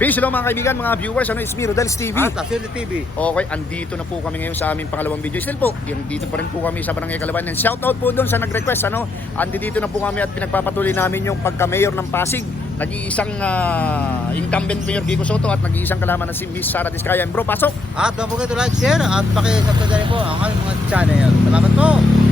Peace hello mga kaibigan, mga viewers, it's me, Rodel's TV. Tasili TV. Okay, andito na po kami ngayon sa aming pangalawang video. Still po, dito pa rin po kami sa Barangay Kalaban. And shoutout po doon sa nag-request, andito na po kami at pinagpapatuloy namin yung pagka-mayor ng Pasig. Nag-iisang incumbent Mayor Kiko Soto at nag-iisang kalaman na si Miss Sara Diskaya. Bro, pasok! At don't forget to like, share, at paki-subscribe po ang aming mga channel. Salamat po!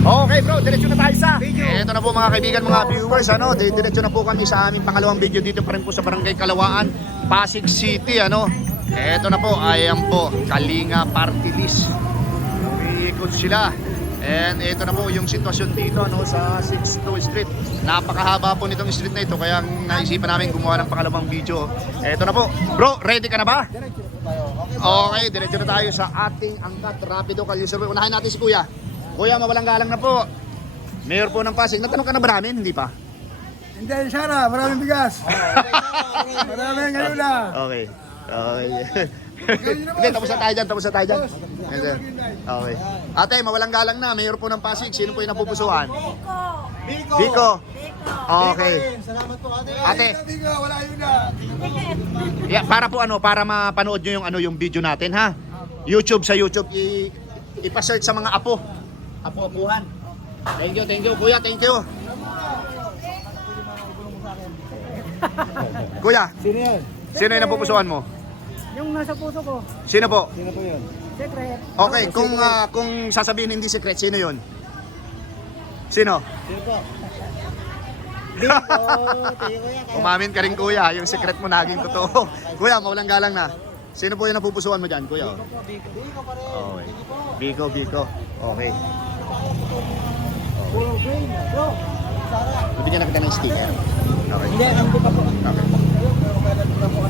Okay bro, diretso na tayo sa video. Ito na po mga kaibigan, mga viewers, diretso na po kami sa aming pangalawang video dito pa rin po sa Barangay Kalawaan, Pasig City, Ito na po, ayan po, Kalinga Party List. Umiikot sila. And ito na po yung sitwasyon dito sa 6th Street. Napakahaba po nitong street na ito, kaya naisipan namin gumawa ng pangalawang video. Ito na po. Bro, ready ka na ba? Okay, diretso na tayo sa ating angkat rapido kalye survey. Unahin natin si Kuya. Kuya, mawalang galang na po. Mayor po ng Pasig. Natanong ka na ba namin? Hindi pa? Hindi, Sara, maraming bigas. Maraming ngayon na. Okay. Okay. Hindi, tapos na tayo dyan. Okay. Ate, mawalang galang na. Mayor po ng Pasig. Sino po yung napupusuan? Biko. Okay. Salamat po, ate. Ate, Bigo, wala yun na. yeah, para po para mapanood nyo yung video natin, ha? YouTube, sa YouTube, ipa-search sa mga apo-apuhan. Thank you, Kuya, thank you. Kuya, Sino yan? sino yung napupusuan mo? Yung nasa puso ko, Sino po? Sino po yun? secret. Okay, kung sasabihin hindi secret, sino yun? Sino? Sino po? Biko, tayo kuya. Umamin ka rin, Kuya, yung secret mo naging totoo. Kuya, mawalang galang na. Sino po yung napupusuan mo dyan, Kuya? Biko pa rin. Okay. Biko. Okay. Puro green. Bro, Sara. Bibigyan na kita ng sticker. Okay. Hindi, ang buka po. Okay.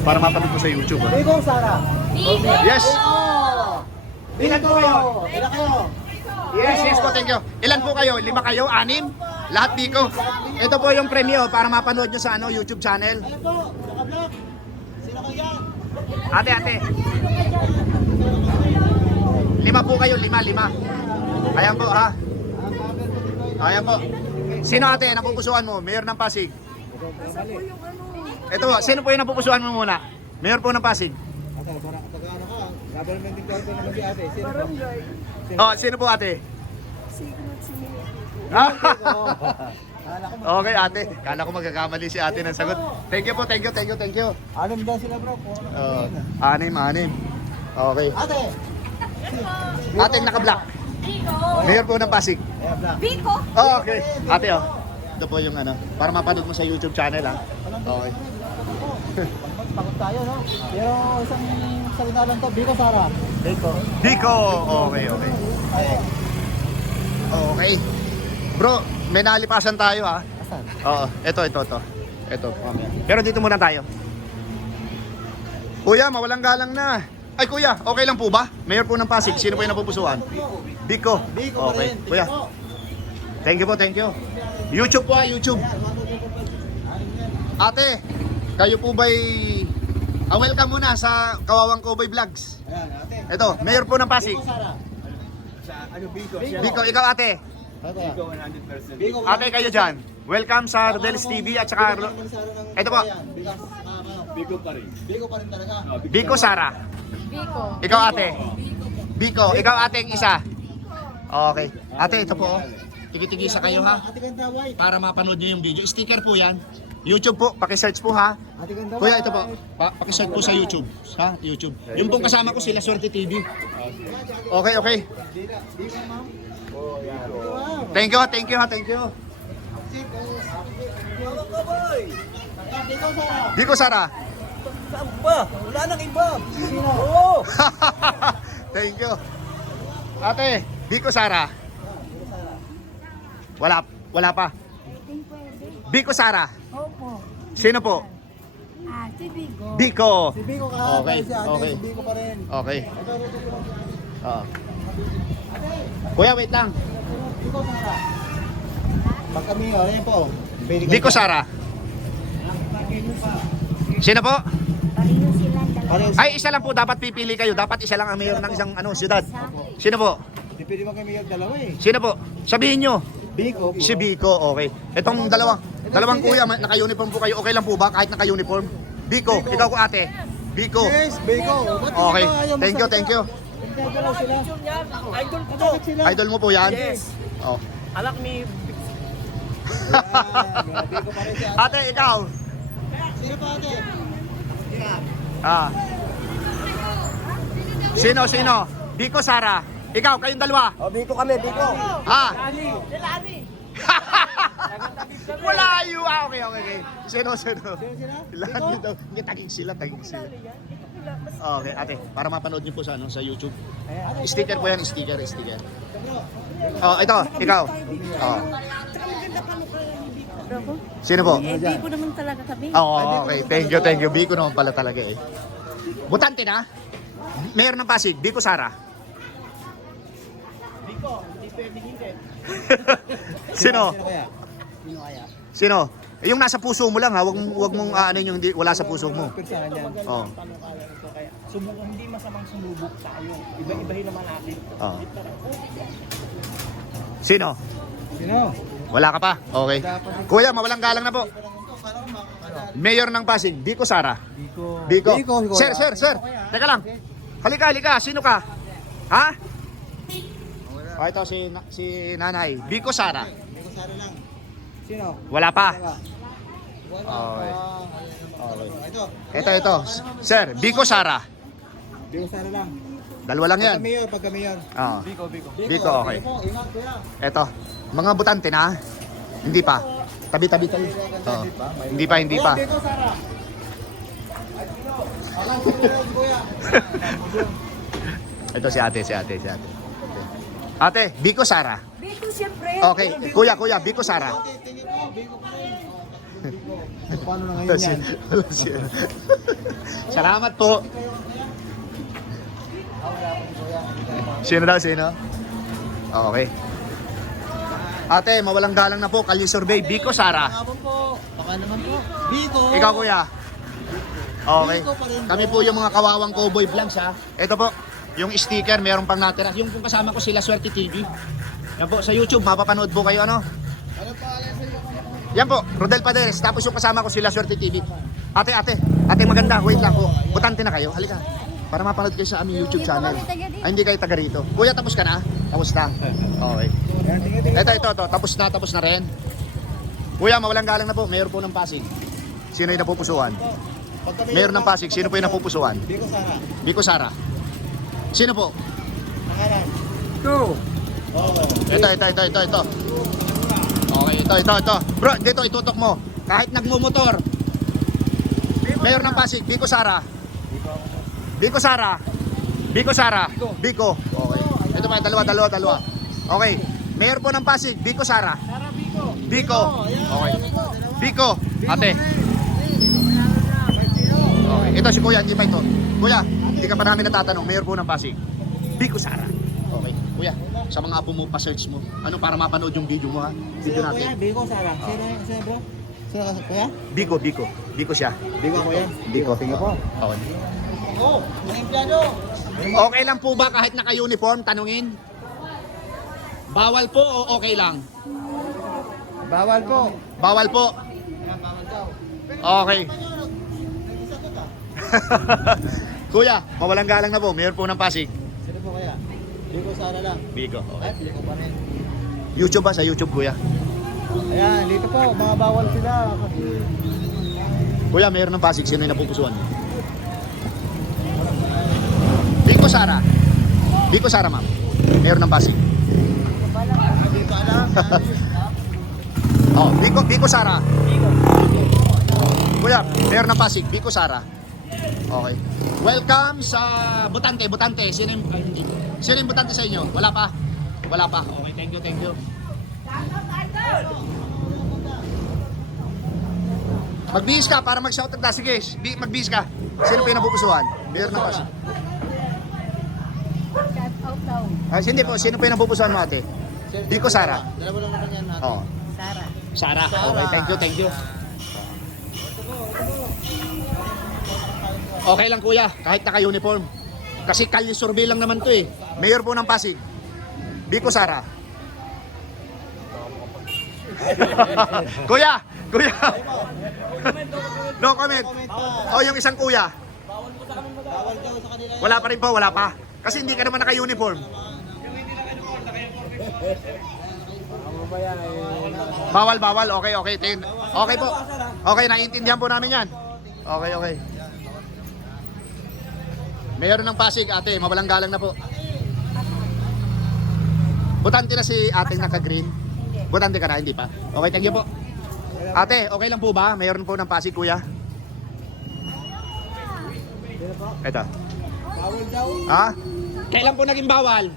Para mapanood ko sa YouTube. Biko, Sara. Yes! Ilan po kayo? Ilan kayo? Yes po, thank you. Ilan po kayo? 5 kayo? 6? Lahat Biko. Ito po yung premyo para mapanood nyo sa YouTube channel. Ayan po, naka-vlog. Sino kayo yan? Ate. 5 po kayo, 5. Ayan po, ha? Ayan po. Sino ate, napupusuan mo? Mayor ng Pasig. Ito po, sino po yung napupusuan mo muna? Mayor po ng Pasig. Ate, pag-ano ka, government employee naman si ate. Sino po? Oh, sino po ate? Okay ate, kala ko magkakamali si ate ng sagot. Thank you po, thank you. Anim daw sila bro. Anim. Okay. Ate! Ate naka-black. Mayor po ng Pasig. Ayan, black. Biko? Oh, okay. Ate ito po yung para mapanood mo sa YouTube channel, ha. Okay. Pagod tayo, no? Pero isang salita lang to, Biko, Sara. Biko. Biko. Okay. Okay. Bro, may nalipasan tayo, ha. Asan? Oo, ito. Ito. Pero dito muna tayo. Kuya, mawalang galang na. Ay kuya, okay lang po ba? Mayor po ng Pasig, sino po yung napupusuan? Biko. Biko pa Okay. rin. Kuya, thank you. YouTube po, YouTube. Ate, kayo po ba'y welcome muna sa Kawawang Cowboy Vlogs. Ayan, ate. Ito, Mayor po ng Pasig. Biko, Sara. Biko? Biko, ikaw ate. Biko, 100%. Biko, Ate kayo dyan. Welcome sa Rodel's TV at saka ito po. Biko pa rin. Biko pa rin talaga. Biko Sara. Biko. Ikaw ate. Biko, ikaw ate yung isa. Okay. Ate, ito po. Tigi-tigi sa kayo, ha. Ate ganda white. Para mapanood nyo yung video. Sticker po yan. YouTube po, paki-search po, ha. Ate ganda Kuya, white. ito po. Paki-search po sa YouTube. Ha, YouTube. Yung pong kasama ko sila, Swerte TV. Okay. Thank you. Biko, Sara. Biko Sara. Saan ba? Wala nang iba. Sino? Oo. Thank you. Ate, Biko Sara. Wala pa. Biko Sara. Opo. Sino po? Si Biko. Biko. Si Biko ka. Okay, Si ate, okay. si Biko pa rin. Okay. Oo. Kuya, wait lang. Biko, Sara. Pag kami, ano yun po? Biko Sara. Sino po? Pareho silang dalawa. Ay, isa lang po. Dapat pipili kayo. Dapat isa lang ang mayor ng isang siyudad. Sino po? Hindi pwede mo kami yung dalawa eh. Sino po? Sabihin nyo. Biko. Si Biko, okay. Itong dalawang kuya, naka-uniform po kayo. Okay lang po ba kahit naka-uniform? Biko, ikaw ko ate. Biko. Yes, Biko. Ba't Okay, ikaw ayaw thank you, magsalita? thank you. Nagdadalaw sila. Idol ko to. Bakit sila? Idol mo po yan? Yes. Oh. Alak ni Biko pa rin siya. Ate, ikaw? Sino pa ate? Ah. Sino? Biko, Sara. Ikaw, kayong dalawa. Oh, Biko kami, Biko. Ah. Malayo. Ah, okay. Sino? Sino? Lahat dito. Hindi, tagig sila. Okay, ate, para mapanood niyo po sa YouTube. Sticker po yan, sticker. Oh, ito, ikaw. Oh. Sino po? Biko naman talaga kami. Okay. Thank you. Biko naman pala talaga eh. Butante na? Mayor ng Pasig, Biko Sara. Biko, hindi pwede hindi. Sino? Sino kaya? Sino? Yung nasa puso mo lang ha, wag mong ano yung hindi wala sa puso mo. Persahan yan. Oh. Panukala ito kaya hindi masamang sumubok tayo. Iba-ibahin naman natin. Oh. Sino? Sino? Wala ka pa? Okay. Kuya, mawalang galang na po. Mayor ng Pasig, Biko Sara. Biko. Biko. Sir. Teka lang. Halika. Sino ka? Ha? Oh, ito si Nanay. Biko Sara. Biko Sara lang. Sino? Wala pa. Wala. Okay. Ito. Ito. Sir, Biko Sara. Biko Sara lang. Dalawa lang yan. Pagka mayor. Oh. Biko. Biko, okay. Biko, ingat kuya. Eto, mga butante na. Hindi pa. Tabi-tabi tayo. Oh. Hindi pa. Biko Sara. Alam ko kuya. Ito si ate. Ate, Biko Sara. Biko siyempre. Okay, kuya, Biko Sara. Tingin ko, Biko pa rin. Biko. Paano na Ito ngayon si, yan? Salamat po. Sino? Okay. Ate, mawalang galang na po. Kalye survey, Biko Sara. Hapon po. Baka naman po. Biko. Ikaw kuya. Okay. Kami po yung mga kawawang cowboy vlogs ha. Ito po, yung sticker, meron pang natira. Yung kung kasama ko sila Swerte TV. Yan po, sa YouTube, mapapanood po kayo ano. Yan po, Rodel Paderes. Tapos yung kasama ko sila Swerte TV. Ate, maganda. Wait lang po. Butante na kayo. Halika. Para mapanood kayo sa aming YouTube channel. Ay, hindi kayo taga rito. Kuya, tapos ka na? Tapos na. Okay. Ito. Tapos na rin. Kuya, mawalang galang na po. Mayor po ng Pasig. Sino yung napupusuan? Mayor ng Pasig. Sino po yung napupusuan? Biko Sara. Biko Sara. Sino po? Pangalan. Go. Ito. Okay, ito. Bro, dito itutok mo. Kahit nagmumotor. Mayor ng Pasig, Biko Sara. Biko. Okay. Ito pa, dalawa. Okay. Mayor po ng Pasig, Biko Sara. Biko. Okay. Biko. Ate. Okay. Ito si Kuya, hindi pa ito. Kuya, hindi ka pa namin natatanong. Mayor po ng Pasig, Biko Sara. Okay. Kuya, sa mga apo mo, pa-search mo. Ano para mapanood yung video mo ha? Video Sino kuya? natin. Biko Sara. Sino bro? Sino kuya? Biko. Biko siya. Biko kuya. Biko. Tingnan po. Okay. Oh, mga empleyado. Okay lang po ba kahit naka-uniform? Tanungin. Bawal po o okay lang? Bawal po. Bawal po. Bawal daw. Okay. Kuya, mawalang galang na po. Mayor po ng Pasig. Sino po kaya? Biko Sara lang. Biko. Ay, Biko pa rin. YouTube ba? Sa YouTube, kuya. Ayan, dito po, mga bawal sila. Kuya, mayor ng Pasig. Sino yung napupusuan? Biko Sara. Biko Sara, ma'am. Mayor ng Pasig. Hindi pa alam. Oh, Biko Sara. Kuya, mayor ng Pasig. Biko Sara. Okay. Welcome sa Butante. Sino yung butante sa inyo? Wala pa? Okay, thank you. Magbihis ka para mag-shoutout na. Sige, magbihis ka. Sino pa yung napupusuan? Mayor ng Pasig. Out daw. Hindi po, sino pa yung napupusuan mo ate? Biko Sara. Dalawa lang naman yan natin. Oo. Sara. Okay, thank you. Okay lang kuya, kahit naka-uniform. Kasi kalye survey lang naman to eh. Mayor po ng Pasig, Biko Sara. Kuya! No comment. Oh, yung isang kuya. Wala pa rin po, wala pa. Kasi hindi ka naman naka-uniform. Bawal, bawal. Okay, okay. Okay po. Okay, naiintindihan po namin yan. Okay, okay. Mayor ng Pasig, ate. Mawalang galang na po. Butante na si ating naka-green. Butante ka na, hindi pa. Okay, thank you po. Ate, okay lang po ba? Mayor po ng Pasig, kuya. Ito. Bawal daw. Ha? Kailan po naging bawal?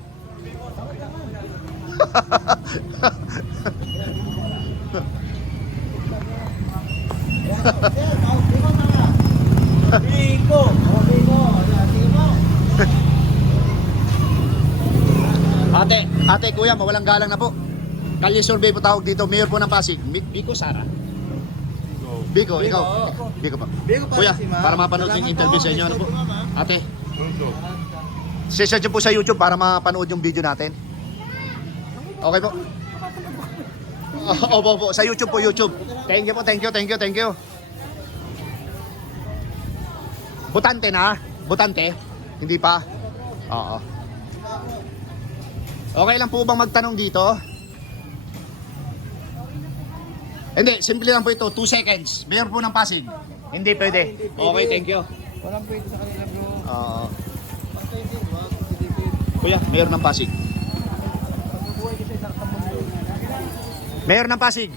Biko. Oh, Biko. Ayan, sige mo. Ate, kuya, mawalang galang na po. Kalye survey po tawag dito, Mayor po ng Pasig. Biko, Sara. Biko, ikaw. Biko pa. Biko pa Kuya, si ma'am. para mapanood yung Salamat interview po. sa inyo, ano po? Message mo, ma'am, Ate. Search nyo po sa YouTube para mapanood yung video natin. Okay po. Opo po, sa YouTube po, YouTube. Thank you po, thank you. Butante na? Butante? Hindi pa? Oo. Okay lang po bang magtanong dito? Hindi, simple lang po ito. 2 seconds. Mayor po ng Pasig. Hindi pwede. Okay, thank you. Walang pwede sa kanila, bro. Oo. Basta hindi, wag. Hindi. Kuya, Mayor ng Pasig. Mayor ng Pasig.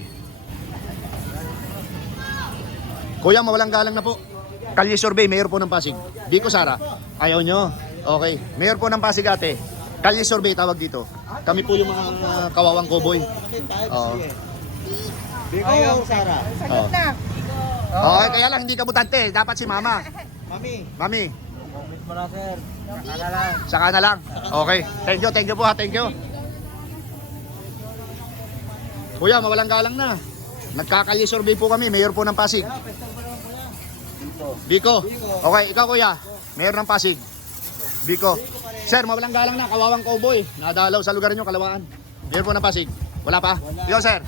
Kuya, mawalang galang na po. Kalye survey, Mayor po ng Pasig. Biko, Sara. Ayaw nyo. Okay. Mayor po ng Pasig, ate. Kalye survey, tawag dito. Kami po yung mga kawawang cowboy. Oo. Biko, Sara. Oo. Okay, kaya lang hindi ka butante. Dapat si Mama. Mami. Mami, Comment mo na, sir. Saka lang. saka na lang. Okay. Thank you po ha. Thank you. Kuya, mawalang galang na. Nagkakalye survey po kami. Mayor po ng Pasig. Biko. Okay, ikaw kuya. Mayor ng Pasig. Biko. Sir, mawalang galang na. Kawawang cowboy. Nadalaw sa lugar nyo, Kalawaan. Mayor po ng Pasig. Wala pa? Ikaw, sir.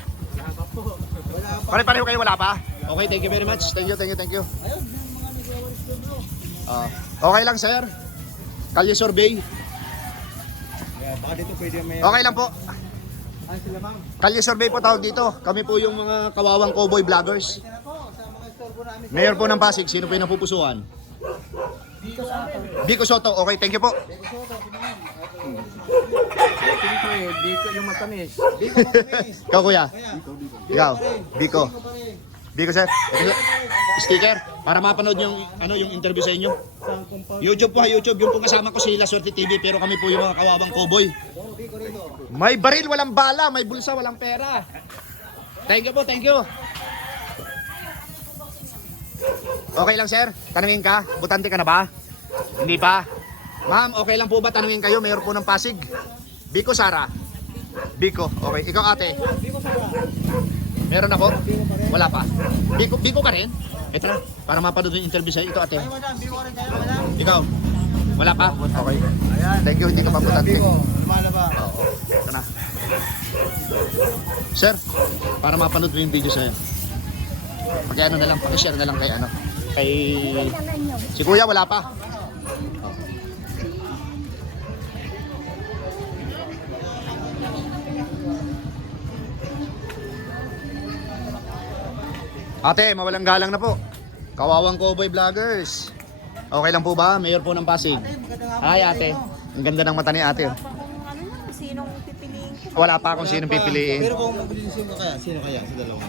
Pare-pareho kayo, wala pa? Okay, thank you very much. Thank you. Okay lang, sir. Kalye survey. Baka dito pwede may... Okay lang po. Ay, sila, ma'am. Kalye survey po tawag dito. Kami po yung mga kawawang cowboy vloggers. Sila po, sa mga store po namin. Mayor po ng Pasig, sino po yung napupusuan? Biko Soto. Okay, thank you po. Siyempre, dito yung matamis. Biko, matamis. Ikaw kuya. Kuya. Ikaw. Biko. Biko pa rin. Biko sir. Sticker para mapanood yung yung interview sa inyo. YouTube po ha, YouTube. Yung po kasama ko si La Suerte TV pero kami po yung mga kawawang cowboy. Biko rito. May baril, walang bala. May bulsa, walang pera. Thank you po, thank you. Okay lang sir, tanungin ka. Butante ka na ba? Hindi pa? Ma'am, okay lang po ba tanungin kayo? Mayor po ng Pasig. Biko, Sara. Biko, okay. Ikaw ate. Biko, Sara. Meron ako? Wala pa. Biko ka rin? Ito na, para mapanood yung interview sa'yo. Ito ate. Ay, madam. Biko rin kayo, madam. Ikaw? Wala pa? Okay. Ayan. Thank you, hindi ka pa butante. Biko, lumala ba? Oo, ito na. Sir, para mapanood mo yung video sa'yo. Pag-ano na lang, pag-share na lang kay ano. Kay... Si Kuya, wala pa. Ate, mawalang galang na po. Kawawang cowboy vloggers. Okay lang po ba? Mayor po ng Pasig. Hi ate. Ang ganda ng mata ni ate. Kung ano na, sinong pipiliin ko. Wala pa akong sinong pipiliin. Pero kung mabilisin ko kaya, sino kaya sa dalawa?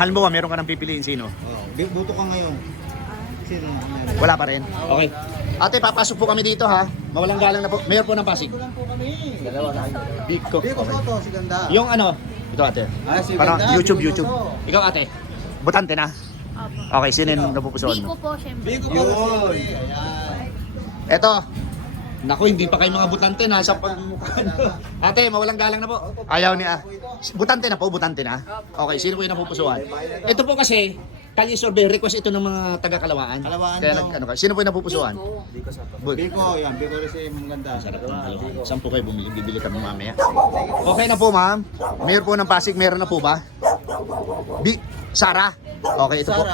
Halimbawa, meron ka ng pipiliin sino? Oh, buto ka ngayon. Sino? Wala pa rin. Okay. Ate, papasok po kami dito ha. Mawalang galang na po. Mayor po ng Pasig. Ito lang po kami. Dalawa na. Biko. Biko, Soto, si Ganda. Yung ano, ito ate. Ah, si Parang Ganda, YouTube. Biko Soto. Ikaw ate. Butante na. Opo. Okay, sino yung napupusuan Biko mo? po, syempre. Biko, Yun. Ayan. Eto. Naku, hindi pa kayo mga butante. Nasa pagmukha. Ate, mawalang galang na po. Ayaw niya. Butante na po, butante na. Okay, sino po yung napupusuan? Ito po kasi, Kalye survey, request ito ng mga taga-Kalawaan. Kalawaan Kaya daw. ano ka? Sino po yung napupusuan? Biko, yan. Biko rin si Ganda. Sarap ng dalawa. Saan po kayo bumili? Bibili kami mamaya. Okay na po, ma'am. Mayor po ng Pasig, meron na po ba? Sara? Okay, ito po.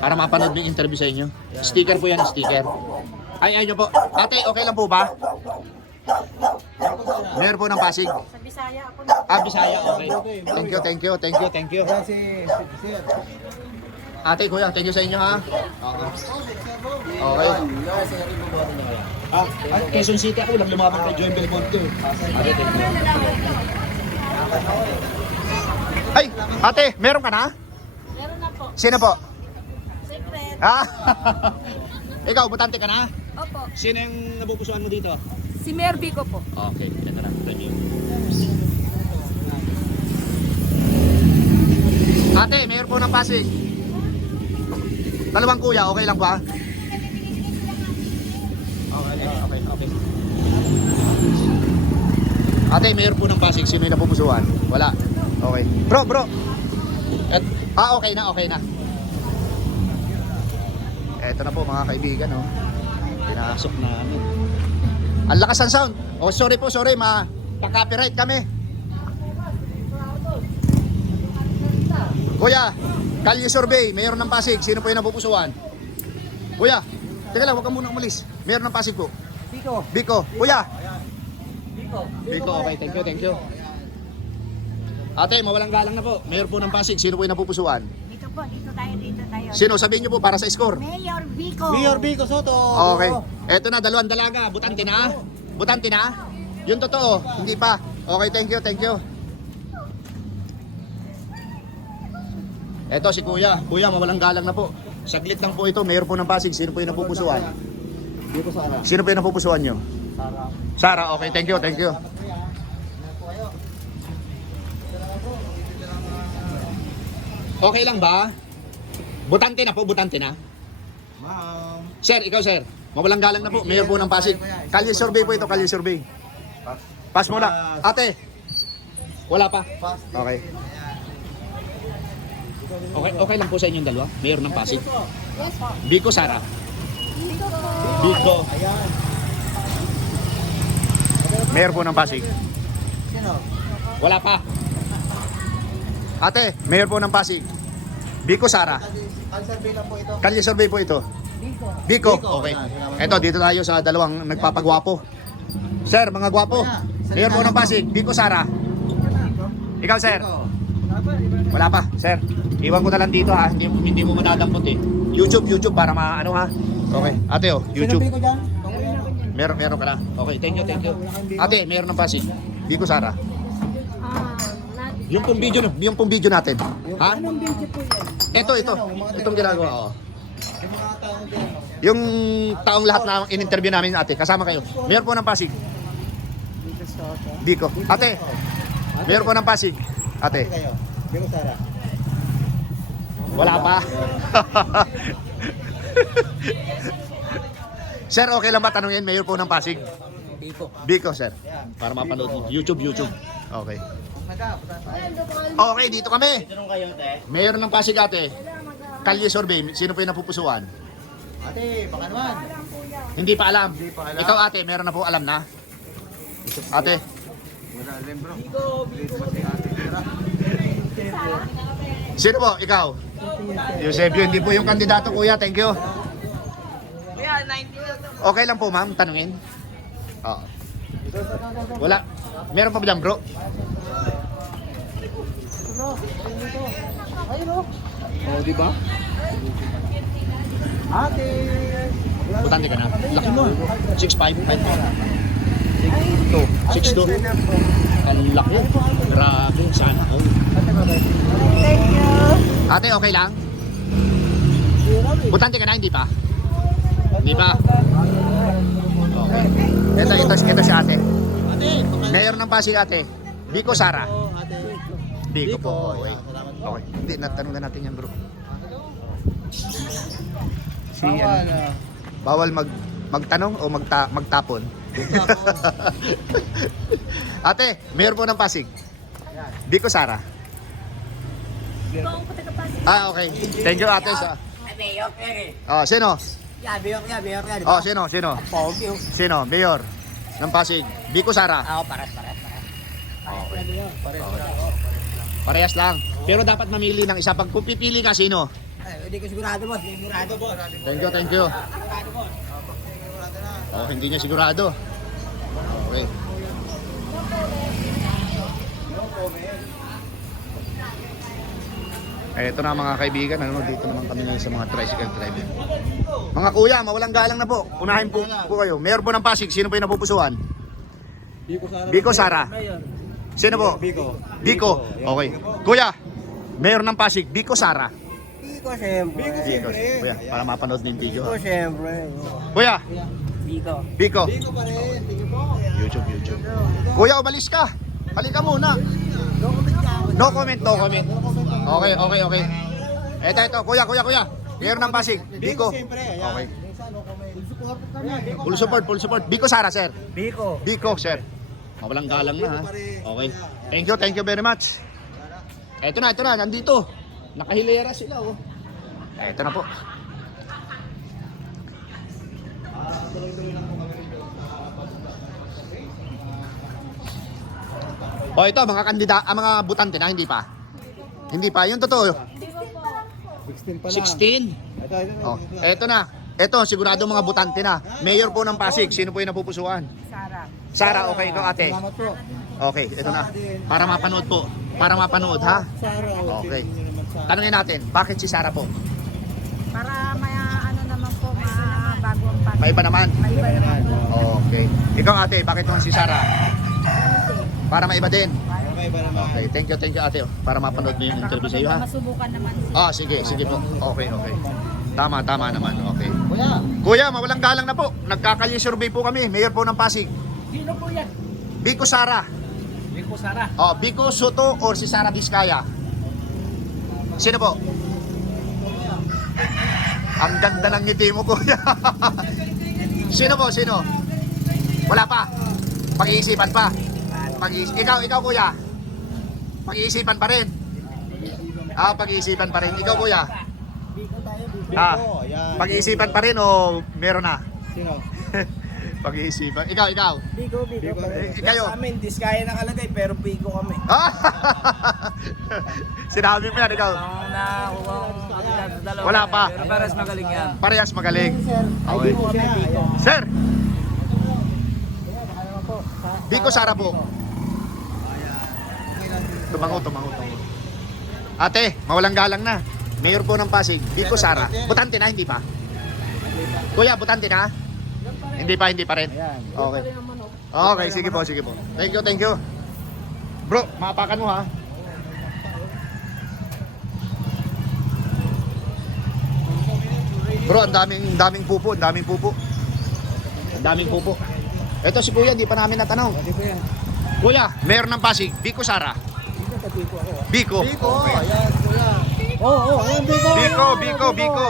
Para mapanood mo yung interview sa inyo. Sticker po yan, sticker. Ay, ayun po. Ate, okay lang po ba? Mayor po ng Pasig. Sa Bisaya ako na. Ah, Bisaya, okay. Thank you, thank you, thank you, thank you. Yan si Sir. Ate, kuya, thank you sa inyo ha. Okay. Quezon City ako, lang lumabang kay Joel Belmonte. Ay, ate, meron ka na? Meron na po. Sino po? Secret. Ah, ikaw, butante ka na? Opo. Sino yung napupusuan mo dito? Si Mayor Vico po. Okay, ito na. Thank you. Ate, mayor po ng Pasig. Dalawang kuya, okay lang ba? Okay. Ate, mayor po ng Pasig, sino yung napupusuan? Wala. Okay. Bro. Okay na. Eto na po mga kaibigan, oh. Pinasok namin. Ang lakas ng sound. Oh, sorry, pa-copyright kami. Kuya, Kalye Survey, mayor ng Pasig, sino po yung napupusuan? Kuya, teka lang, huwag ka muna umalis. Mayor ng Pasig po. Biko. Kuya. Biko, okay, thank you. Ate, mawalang galang na po. Mayor po ng Pasig, sino po yung napupusuan? Dito po, dito tayo. Sino? Sabihin niyo po para sa score. Mayor Vico. Mayor Vico Soto. Okay. Eto na, dalawang dalaga. Butante na? Yung totoo, hindi pa. Okay, thank you. Eto si Kuya. Kuya, mawalang galang na po. Saglit lang po ito. Mayor po ng Pasig. Sino po yung napupusuan? Vico Sara. Sino po yung napupusuan nyo? Sara, okay. Thank you. Okay lang ba? Butante na. Ma'am. Sir, ikaw sir. Mawalang galang na po. Mayor po ng Pasig. Kalye survey po ito, Kalye survey. Pass mo na. Ate. Wala pa. Okay. Okay lang po sa inyong dalawa. Mayor ng Pasig. Biko, Sara. Biko. Ayan. Mayor po ng Pasig. Sino? Wala pa. Ate, Mayor po ng Pasig. Biko, Sara. Ang survey lang po ito. Kalye survey po ito. Biko. Okay. Eto, dito tayo sa dalawang nagpapagwapo. Sir, mga gwapo. Mayor po ng Pasig. Biko, Sara. Ikaw, sir. Wala pa, sir. Iwan ko na lang dito ha. Hindi mo madadampot eh. YouTube para maano ha. Okay. Ate oh, YouTube. Sino Vico dyan? Meron ka na. Okay, thank you. Ate, meron ng Pasig. Biko, Sara. Yung pong video natin. Ha? Anong video po yan? Ito. Itong ginagawa. Oh. Yung mga taong dyan. Yung taong lahat na in-interview namin ate, kasama kayo. Mayor po ng Pasig. Biko. Ate, mayor po ng Pasig. Ate, Kayo. Vico Sara. wala pa. Sir, okay lang ba tanungin mayor po ng Pasig? Biko, sir. Para mapanood mo. YouTube. Okay. Okay, dito kami. Mayor ng Pasig ate. Kalye survey, sino po yung napupusuan? Ate, baka naman. Hindi pa alam. Ikaw ate, meron na po alam na? Ate? Sino po? Ikaw? Eusebio, hindi po yung kandidato kuya. Thank you. Okay lang po ma'am, tanungin. Oo. Wala. Meron pa ba dyan bro? Ayun o. Oo, di ba? Ate. Butante ka na. Laki mo. 6'5", 5'2", 6'2". Ang laki. Grabe. Sana all. Thank you. Ate, okay lang? Butante ka na, hindi pa? Hindi pa? Okay. Ito si ate. Mayor ng Pasig ate. Biko, Sara. Biko po. Okay. Okay. Hindi, natanong na natin yan bro. Si bawal magtanong o magtapon. Ate, mayor po ng Pasig. Biko, Sara. Ah, okay. Thank you ate sa... Oh, sino? Mayor ka. Oh, sino? Pogi. Sino? Mayor ng Pasig. Biko, Sara. Ako, paras. Parehas lang. Pero dapat mamili ng isa. Pag pipili ka, sino? Hindi ko sigurado, boss. Hindi sigurado, boss. Thank you, thank you. Oh, hindi niya sigurado. Okay. Eto na mga kaibigan, ano, dito naman kami ngayon sa mga tricycle driver. Mga kuya, mawalang galang na po. Unahin po kayo. Mayor po ng Pasig, sino po yung napupusuan? Biko Sara. Sino po? Biko. Okay. Kuya, Mayor ng Pasig, Biko Sara. Biko, siyempre. Biko. Kuya, para mapanood din yung video. Biko, siyempre. Kuya, Biko. Biko. Biko pa rin. Tingin po. YouTube. Kuya, umalis ka. Halika muna. No comment. Okay. Ito. Kuya. Mayor ng Pasig, Biko. Okay. Full support. Biko Sara, sir. Biko, sir. Mawalang galang na, ha. Okay. Thank you very much. Ito na, nandito. Nakahilera sila, oh. Ito na po. O ito, mga mga butante na, hindi pa. Hindi pa, yung totoo. 16 pa lang. 16. Oh, eto na. Eto, sigurado mga butante na. Mayor po ng Pasig, sino po yung napupusuan? Sara, okay, ikaw ate. Salamat po. Okay, ito na. Para mapanood po. Para mapanood, ha? Sara, Okay. Tanungin natin, bakit si Sara po? Para may ano naman po, mabago ang pag. May iba naman. Maiba naman po. Okay. Ikaw ate, bakit naman si Sara? Para maiba din. Okay ba naman? Okay, thank you ate. Para mapanood mo yung interview sa iyo, ha? Masubukan naman siya. Ah, sige po. Okay. Tama naman. Okay. Kuya. Kuya, mawalang galang na po. Nagkakalye survey po kami. Mayor po ng Pasig. Sino po yan? Biko Sara. Biko Sara. Oh, Biko Soto or si Sara Vizcaya? Sino po? Ang ganda ng ngiti mo, kuya. Sino? Wala pa. Pag-iisipan pa. Ikaw, kuya. Pag-iisipan pa rin. Pag-iisipan pa rin. Ikaw, kuya. Pag-iisipan pa rin o meron na? Sino? Pag-iisipan. Ikaw. Biko pa rin. Kayo. Sa amin, Diskaya nakalagay pero Biko kami. Sinabi mo yan, ikaw. Dalawa. Wala pa. Pero paras magaling yan. Parehas magaling. Sir, Okay. Biko siya. Sir, Biko Sara po. Tumango. Ate, mawalang galang na. Mayor po ng Pasig, Biko Sara. Butante na, hindi pa? Kuya, butante na? Hindi pa rin. Okay. Okay, sige po. Thank you. Bro, maapakan mo, ha? Bro, ang daming pupo. Ito si Kuya, di pa namin natanong. Kuya, Mayor ng Pasig, Biko Sara. Biko. Ayan, kuya. Ayan, Biko.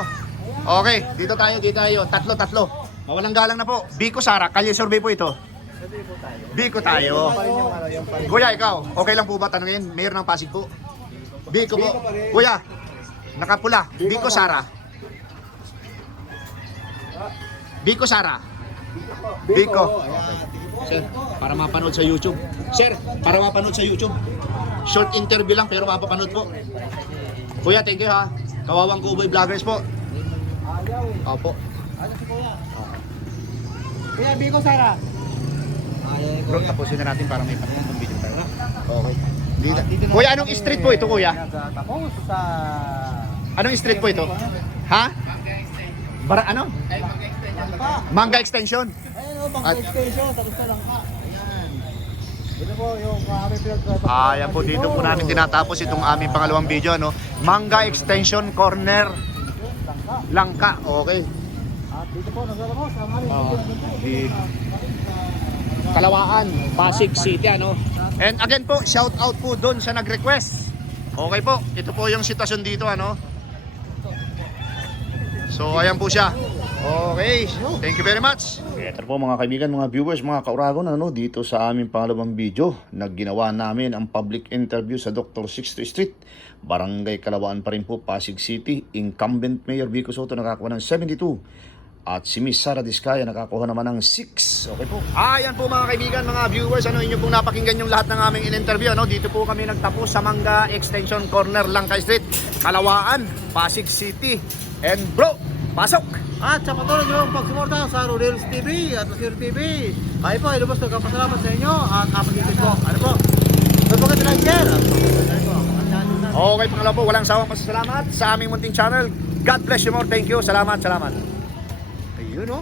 Okay, dito tayo. Tatlo. Mawalang galang na po. Biko Sara, kalye survey po ito. Biko tayo. Kuya, ikaw, okay lang po ba tanungin? Mayor ng Pasig po. Biko po. Kuya, nakapula. Biko Sara. Biko Sara. Biko. Sir, para mapanood sa YouTube. Short interview lang pero mapapanood po. Kuya, thank you, ha. Kawawang Kuboy Vloggers po. Opo. Kuya, Biko Sara. Bro, tapusin na natin para may pang video tayo. Okay. Kuya, anong street po ito, kuya? Tapos sa... Anong street po ito? Ha? Ano? Mangga Extension. Ayan o, Bangkok Station. Tapos na lang ka. Ayan. Ito po yung aming pinag-trabaho. Ayan po, dito po namin tinatapos itong aming pangalawang video, no? Mangga Extension Corner. Langka. Okay. At dito po, naglalabas. Ang aming Kalawaan, Pasig City, ano? And again po, shout out po doon sa nag-request. Okay po, ito po yung sitwasyon dito, ano? So, ayan po siya. Okay, thank you very much. Ito po mga kaibigan, mga viewers, mga kauragon, ano, dito sa aming pangalawang video, nagginawa namin ang public interview sa Dr. Sixto Street, Barangay Kalawaan pa rin po, Pasig City. Incumbent Mayor Biko Soto nakakuha ng 72 At si Miss Sara Diskaya nakakuha naman ng 6. Okay po. Ayan po mga kaibigan, mga viewers, inyo pong napakinggan yung lahat ng aming in-interview. Dito po kami nagtapos sa Mangga Extension Corner, Langkay Street, Kalawaan, Pasig City. And bro, pasok! At sa patuloy yung pagsuporta sa Rodel's TV at Masir TV. Kayo po, ilubos nagkapasalamat sa inyo at kapag-isip po. Ano po? Don't forget to like, share. At ano po? Okay, pangalawa po, walang sawang pasasalamat sa aming munting channel. God bless you more. Thank you. Salamat, salamat. Ayun, oh.